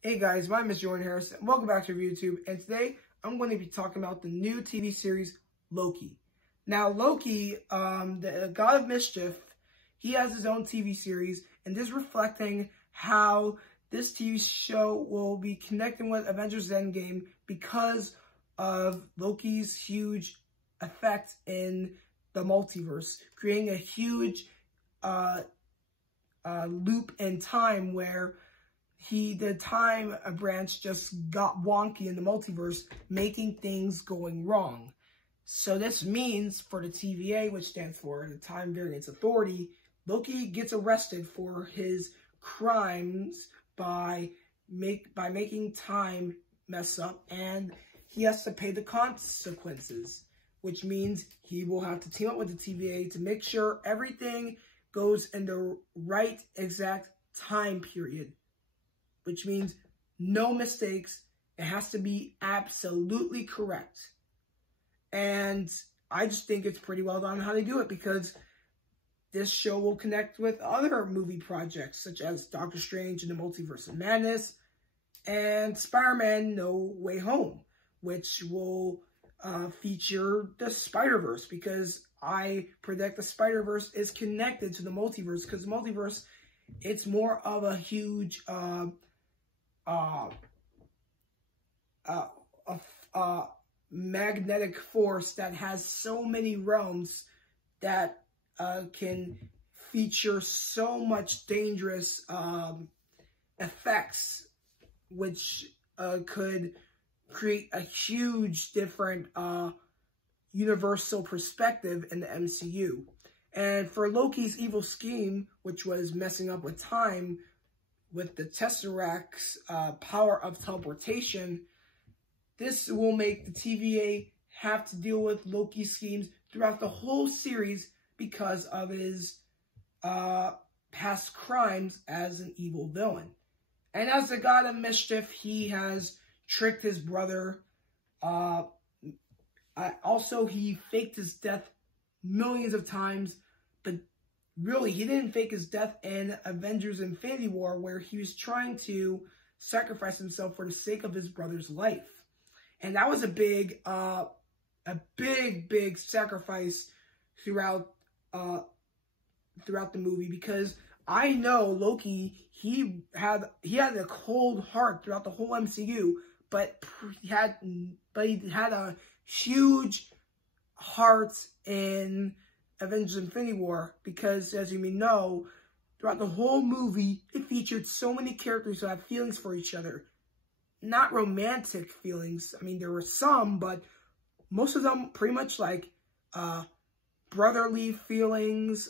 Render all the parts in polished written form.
Hey guys, my name is Jordan Harris, and welcome back to YouTube. And today I'm going to be talking about the new TV series Loki. Now, Loki, the God of Mischief, he has his own TV series, and this is reflecting how this TV show will be connecting with Avengers Endgame because of Loki's huge effect in the multiverse, creating a huge loop in time where the time branch just got wonky in the multiverse, making things going wrong. So this means for the TVA, which stands for the Time Variance Authority, Loki gets arrested for his crimes by making time mess up, and he has to pay the consequences, which means he will have to team up with the TVA to make sure everything goes in the right exact time period, which means no mistakes. It has to be absolutely correct. And I just think it's pretty well done how they do it, because this show will connect with other movie projects such as Doctor Strange and the Multiverse of Madness and Spider-Man No Way Home, which will feature the Spider-Verse, because I predict the Spider-Verse is connected to the multiverse, because the multiverse, it's more of a huge magnetic force that has so many realms that can feature so much dangerous effects, which could create a huge different universal perspective in the MCU. And for Loki's evil scheme, which was messing up with time with the Tesseract's power of teleportation, this will make the TVA have to deal with Loki's schemes throughout the whole series because of his past crimes as an evil villain. And as the God of Mischief, he has tricked his brother. Also, he faked his death millions of times, but really, he didn't fake his death in Avengers Infinity War, where he was trying to sacrifice himself for the sake of his brother's life. And that was a big sacrifice throughout the movie, because I know Loki, he had a cold heart throughout the whole MCU, but he had a huge heart in Avengers Infinity War, because as you may know, throughout the whole movie, it featured so many characters who have feelings for each other. Not romantic feelings. I mean, there were some, but most of them pretty much like brotherly feelings,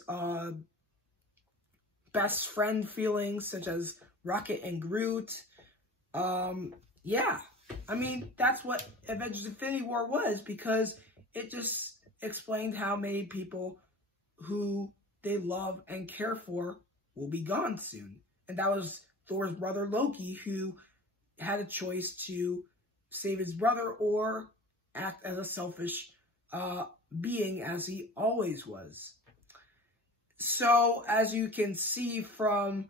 best friend feelings, such as Rocket and Groot. Yeah, I mean, that's what Avengers Infinity War was, because it just explained how many people who they love and care for will be gone soon. And that was Thor's brother Loki, who had a choice to save his brother or act as a selfish being, as he always was. So, as you can see from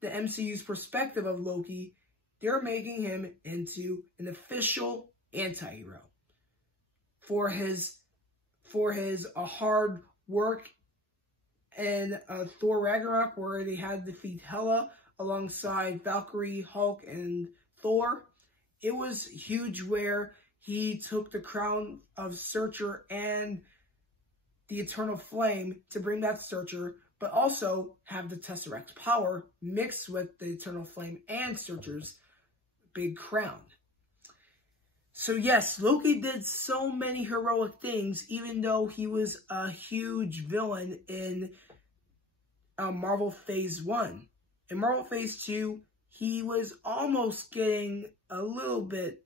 the MCU's perspective of Loki, they're making him into an official anti-hero for his hard work in Thor Ragnarok, where they had to defeat Hela alongside Valkyrie, Hulk, and Thor. It was huge, where he took the crown of Searcher and the Eternal Flame to bring that Searcher, but also have the Tesseract's power mixed with the Eternal Flame and Searcher's big crown. So yes, Loki did so many heroic things, even though he was a huge villain in Marvel Phase 1. In Marvel Phase 2, he was almost getting a little bit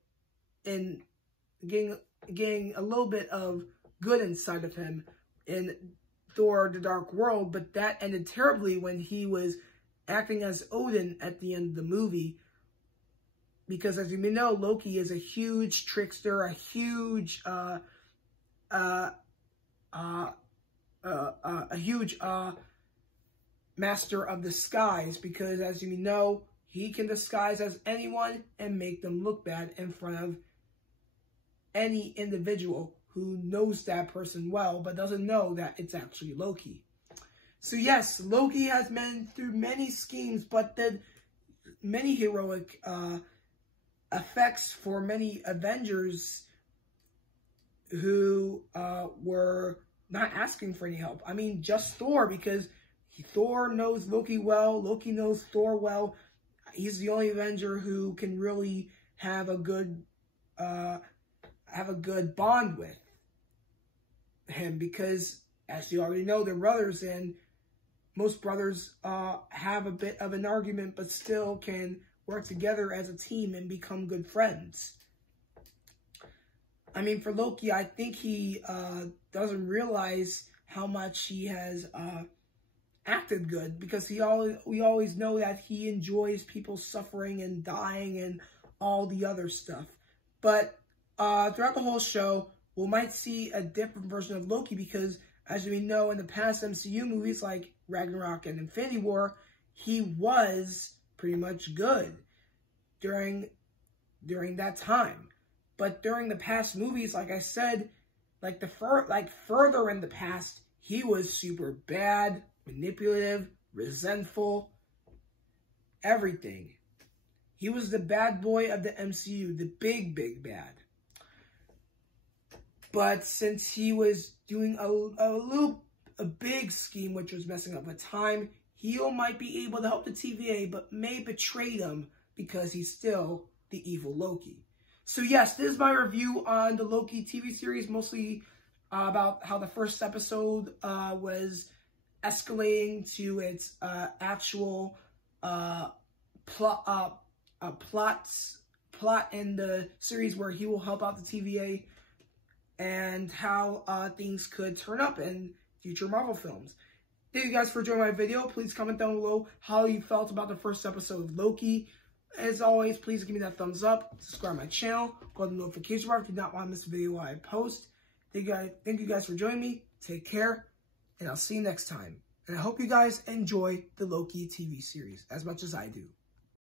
of good inside of him in Thor: The Dark World, but that ended terribly when he was acting as Odin at the end of the movie. Because as you may know, Loki is a huge trickster, a huge master of the skies. Because as you may know, he can disguise as anyone and make them look bad in front of any individual who knows that person well, but doesn't know that it's actually Loki. So yes, Loki has been through many schemes, but did many heroic effects for many Avengers who were not asking for any help. I mean, just Thor, because Thor knows Loki well, Loki knows Thor well. He's the only Avenger who can really have a good bond with him, because as you already know, they're brothers, and most brothers have a bit of an argument, but still can work together as a team and become good friends. I mean, for Loki, I think he doesn't realize how much he has acted good, because we always know that he enjoys people suffering and dying and all the other stuff. But throughout the whole show, we might see a different version of Loki, because as we know in the past MCU movies like Ragnarok and Infinity War, he was pretty much good during that time. But during the past movies, like I said, further in the past, he was super bad, manipulative, resentful, everything. He was the bad boy of the MCU, the big, big bad. But since he was doing a big scheme, which was messing up with time, he might be able to help the TVA, but may betray them because he's still the evil Loki. So yes, this is my review on the Loki TV series, mostly about how the first episode was escalating to its actual plot in the series where he will help out the TVA, and how things could turn up in future Marvel films. Thank you guys for joining my video. Please comment down below how you felt about the first episode of Loki. As always, please give me that thumbs up, subscribe to my channel, go to the notification bar if you do not want to miss a video while I post. Thank you guys for joining me. Take care, and I'll see you next time. And I hope you guys enjoy the Loki TV series as much as I do.